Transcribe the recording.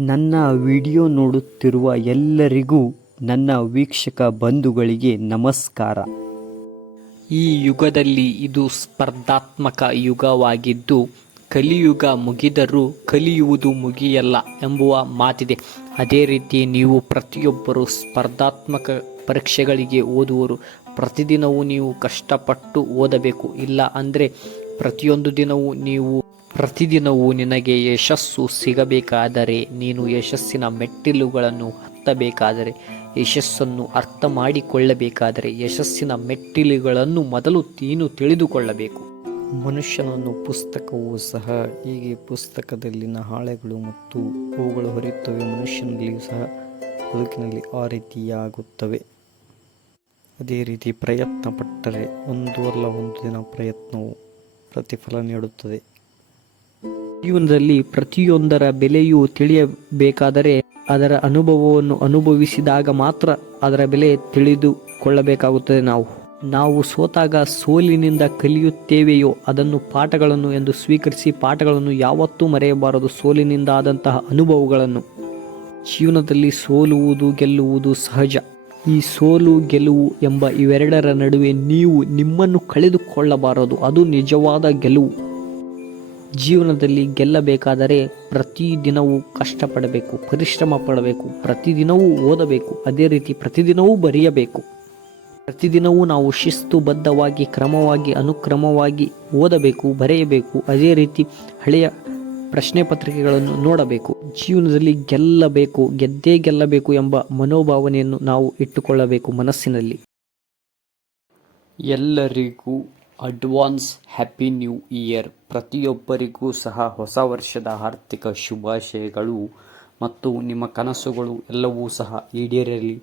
ನನ್ನ ವಿಡಿಯೋ ನೋಡುತ್ತಿರುವ ಎಲ್ಲರಿಗೂ ನನ್ನ ವೀಕ್ಷಕ ಬಂಧುಗಳಿಗೆ ನಮಸ್ಕಾರ. ಈ ಯುಗದಲ್ಲಿ ಇದು ಸ್ಪರ್ಧಾತ್ಮಕ ಯುಗವಾಗಿದ್ದು, ಕಲಿಯುಗ ಮುಗಿದರೂ ಕಲಿಯುವುದು ಮುಗಿಯಲ್ಲ ಎಂಬುವ ಮಾತಿದೆ. ಅದೇ ರೀತಿ ನೀವು ಪ್ರತಿಯೊಬ್ಬರು ಸ್ಪರ್ಧಾತ್ಮಕ ಪರೀಕ್ಷೆಗಳಿಗೆ ಓದುವರು. ಪ್ರತಿದಿನವೂ ನೀವು ಕಷ್ಟಪಟ್ಟು ಓದಬೇಕು. ಇಲ್ಲ ಅಂದರೆ ಪ್ರತಿಯೊಂದು ದಿನವೂ ನೀವು, ಪ್ರತಿದಿನವೂ ನಿನಗೆ ಯಶಸ್ಸು ಸಿಗಬೇಕಾದರೆ ನೀನು ಯಶಸ್ಸಿನ ಮೆಟ್ಟಿಲುಗಳನ್ನು ಹತ್ತಬೇಕಾದರೆ ಯಶಸ್ಸನ್ನು ಅರ್ಥ ಮಾಡಿಕೊಳ್ಳಬೇಕಾದರೆ ಯಶಸ್ಸಿನ ಮೆಟ್ಟಿಲುಗಳನ್ನು ಮೊದಲು ನೀನು ತಿಳಿದುಕೊಳ್ಳಬೇಕು. ಮನುಷ್ಯನನ್ನು ಪುಸ್ತಕವೂ ಸಹ, ಹೀಗೆ ಪುಸ್ತಕದಲ್ಲಿನ ಹಾಳೆಗಳು ಮತ್ತು ಹೂಗಳು ಹೊರೆಯುತ್ತವೆ, ಮನುಷ್ಯನಲ್ಲಿಯೂ ಸಹ ಬದುಕಿನಲ್ಲಿ ಆ ರೀತಿಯಾಗುತ್ತವೆ. ಅದೇ ರೀತಿ ಪ್ರಯತ್ನ ಪಟ್ಟರೆ ಒಂದು ಅಲ್ಲ ಒಂದು ದಿನ ಪ್ರಯತ್ನವು. ಪ್ರತಿಫಲ ನೀಡುತ್ತದೆ. ಜೀವನದಲ್ಲಿ ಪ್ರತಿಯೊಂದರ ಬೆಲೆಯೂ ತಿಳಿಯಬೇಕಾದರೆ ಅದರ ಅನುಭವವನ್ನು ಅನುಭವಿಸಿದಾಗ ಮಾತ್ರ ಅದರ ಬೆಲೆ ತಿಳಿದುಕೊಳ್ಳಬೇಕಾಗುತ್ತದೆ ನಾವು. ನಾವು ಸೋತಾಗ ಸೋಲಿನಿಂದ ಕಲಿಯುತ್ತೇವೆಯೋ ಅದನ್ನು ಪಾಠಗಳನ್ನು ಎಂದು ಸ್ವೀಕರಿಸಿ ಪಾಠಗಳನ್ನು ಯಾವತ್ತೂ ಮರೆಯಬಾರದು ಸೋಲಿನಿಂದ ಆದಂತಹ ಅನುಭವಗಳನ್ನು. ಜೀವನದಲ್ಲಿ ಸೋಲುವುದು ಗೆಲ್ಲುವುದು ಸಹಜ. ಈ ಸೋಲು, ಗೆಲುವು ಎಂಬ ಇವೆರಡರ ನಡುವೆ ನೀವು ನಿಮ್ಮನ್ನು ಕಳೆದುಕೊಳ್ಳಬಾರದು. ಅದು ನಿಜವಾದ ಗೆಲುವು. ಜೀವನದಲ್ಲಿ ಗೆಲ್ಲಬೇಕಾದರೆ ಪ್ರತಿದಿನವೂ ಕಷ್ಟಪಡಬೇಕು, ಪರಿಶ್ರಮ ಪಡಬೇಕು ಪ್ರತಿದಿನವೂ ಓದಬೇಕು, ಅದೇ ರೀತಿ ಪ್ರತಿದಿನವೂ ಬರೆಯಬೇಕು. ಪ್ರತಿದಿನವೂ ನಾವು ಶಿಸ್ತುಬದ್ಧವಾಗಿ, ಕ್ರಮವಾಗಿ, ಅನುಕ್ರಮವಾಗಿ ಓದಬೇಕು, ಬರೆಯಬೇಕು, ಅದೇ ರೀತಿ ಹಳೆಯ ಪ್ರಶ್ನೆ ಪತ್ರಿಕೆಗಳನ್ನು ನೋಡಬೇಕು, ಜೀವನದಲ್ಲಿ ಗೆಲ್ಲಬೇಕು, ಗೆದ್ದೇ ಗೆಲ್ಲಬೇಕು ಎಂಬ ಮನೋಭಾವನೆಯನ್ನು ನಾವು ಇಟ್ಟುಕೊಳ್ಳಬೇಕು ಮನಸ್ಸಿನಲ್ಲಿ. ಎಲ್ಲರಿಗೂ ಅಡ್ವಾನ್ಸ್ ಹ್ಯಾಪಿ ನ್ಯೂ ಇಯರ್. ಪ್ರತಿಯೊಬ್ಬರಿಗೂ ಸಹ ಹೊಸ ವರ್ಷದ ಆರ್ಥಿಕ ಶುಭಾಶಯಗಳು ಮತ್ತು ನಿಮ್ಮ ಕನಸುಗಳು ಎಲ್ಲವೂ ಸಹ ಈಡೇರಲಿ.